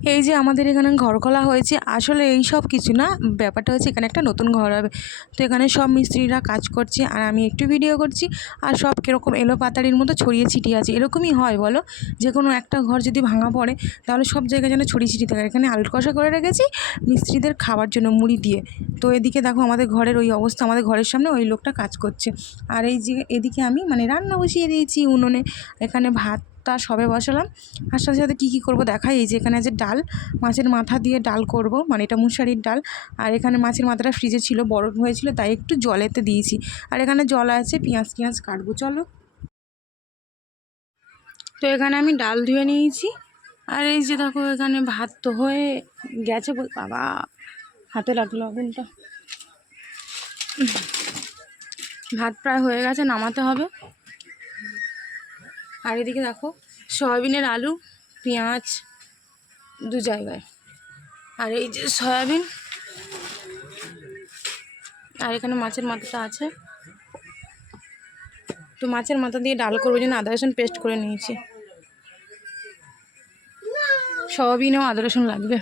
এই যে আমাদের এখানে ঘর খোলা হয়েছে, আসলে এই সব কিছু না, ব্যাপারটা হচ্ছে এখানে একটা নতুন ঘর হবে। তো এখানে সব মিস্ত্রিরা কাজ করছে, আর আমি একটু ভিডিও করছি, আর সব কীরকম এলো পাতাড়ির মতো ছড়িয়ে ছিটিয়ে আছে। এরকমই হয় বলো? যে কোনো একটা ঘর যদি ভাঙা পড়ে, তাহলে সব জায়গায় যেন ছড়িয়ে ছিটিয়ে থাকে। এখানে আলট কষা করে রেখেছি, মিস্ত্রিদের খাবার জন্য মুড়ি দিয়ে। তো এদিকে দেখো আমাদের ঘরের ওই অবস্থা, আমাদের ঘরের সামনে ওই লোকটা কাজ করছে। আর এই যে এদিকে আমি মানে রান্না বসিয়ে দিয়েছি উনুনে। এখানে ভাতটা সবে বসালাম। আর সাথে সাথে কী কী করব দেখাই। এই যে এখানে আছে ডাল, মাছের মাথা দিয়ে ডাল করব মানে এটা মুসারির ডাল। আর এখানে মাছের মাথাটা ফ্রিজে ছিল বরফ হয়েছিল, তাই একটু জলেতে দিয়েছি। আর এখানে জল আছে, পেঁয়াজ, টিয়াজ কাটবো, চলো। তো এখানে আমি ডাল ধুয়ে নিয়েছি। আর এই যে দেখো, এখানে ভাত তো হয়ে গেছে বাবা, হাতে লাগল আগুনটা ভাত প্রায় হয়ে গেছে, নামাতে হবে। আর এদিকে দেখো, সয়াবিনের আলু, পেঁয়াজ দু জায়গায়। আর এই যে সয়াবিন, আর এখানে মাছের মাথাটা আছে। তো মাছের মাথা দিয়ে ডাল করব জন্য আদা, রসুন পেস্ট করে নিয়েছি। সয়াবিনেও আদা, রসুন লাগবে।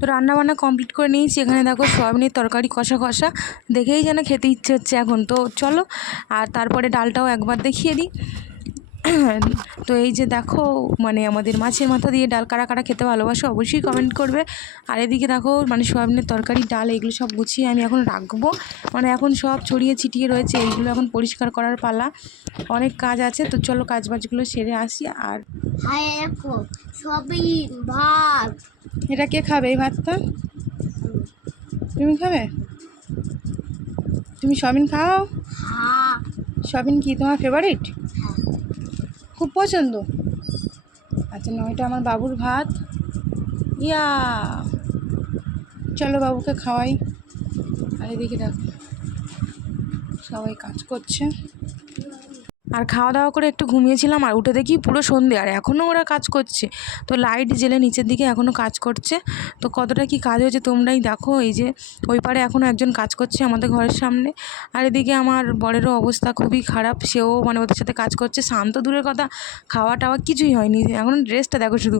তো রান্নাবান্না কমপ্লিট করে নিয়েছি। এখানে দেখো সয়াবিনের তরকারি কষা কষা। দেখেই যেন খেতে ইচ্ছে হচ্ছে এখন। তো চলো, আর তারপরে ডালটাও একবার দেখিয়ে দিই। তো এই যে দেখো মানে আমাদের মাছের মাথা দিয়ে ডাল কারা কারা খেতে ভালোবাসো অবশ্যই কমেন্ট করবে। আর এদিকে দেখো মানে সয়াবিনের তরকারি ডাল এগুলো সব গুছিয়ে আমি এখন রাখব। মানে এখন সব ছড়িয়ে ছিটিয়ে রয়েছে এইগুলো এখন পরিষ্কার করার পালা। অনেক কাজ আছে তো চলো কাজ বাজগুলো সেরে আসি। আর সবই ভাত। এটা কে খাবে এই ভাতটা? তুমি খাবে? তুমি সয়াবিন খাও? হ্যাঁ। সয়াবিন কি তোমার ফেভারিট খুব পছন্দ। আচ্ছা নয়টা আমার বাবুর ভাত। ইয়া! চলো বাবুকে খাওয়াই। আর এদিকে দেখো, সবাই কাজ করছে। আর খাওয়া দাওয়া করে একটু ঘুমিয়েছিলাম আর উঠে দেখি পুরো সন্ধে আর এখনও ওরা কাজ করছে। তো লাইট জেলে নিচের দিকে এখনও কাজ করছে। তো কতটা কি কাজ হয়েছে তোমরাই দেখো। এই যে ওই পারে এখনও একজন কাজ করছে আমাদের ঘরের সামনে। আর এদিকে আমার বরেরও অবস্থা খুবই খারাপ। সেও মানে ওদের সাথে কাজ করছে। শান্ত দূরের কথা, খাওয়া টাওয়া কিছুই হয়নি। এখন ড্রেসটা দেখো শুধু।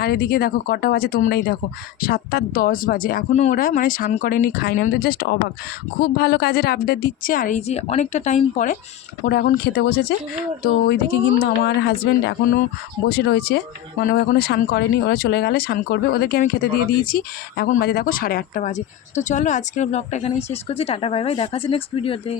আর এদিকে দেখো কটা বাজে তোমরাই দেখো। সাতটা দশ বাজে। এখনও ওরা মানে স্নান করেনি, খায়নি। আমি তো জাস্ট অবাক। খুব ভালো কাজের আপডেট দিচ্ছে। আর এই যে অনেকটা টাইম পরে ওরা এখন খেতে বসেছে। তো ওইদিকে কিন্তু আমার হাজব্যান্ড এখনও বসে রয়েছে। মানে ও এখনও স্নান করেনি, ওরা চলে গেলে স্নান করবে। ওদেরকে আমি খেতে দিয়ে দিয়েছি। এখন বাজে দেখো সাড়ে আটটা বাজে। তো চলো আজকের ব্লগটা এখানেই শেষ করছি। টাটা বাই বাই দেখা আছে নেক্সট ভিডিওতে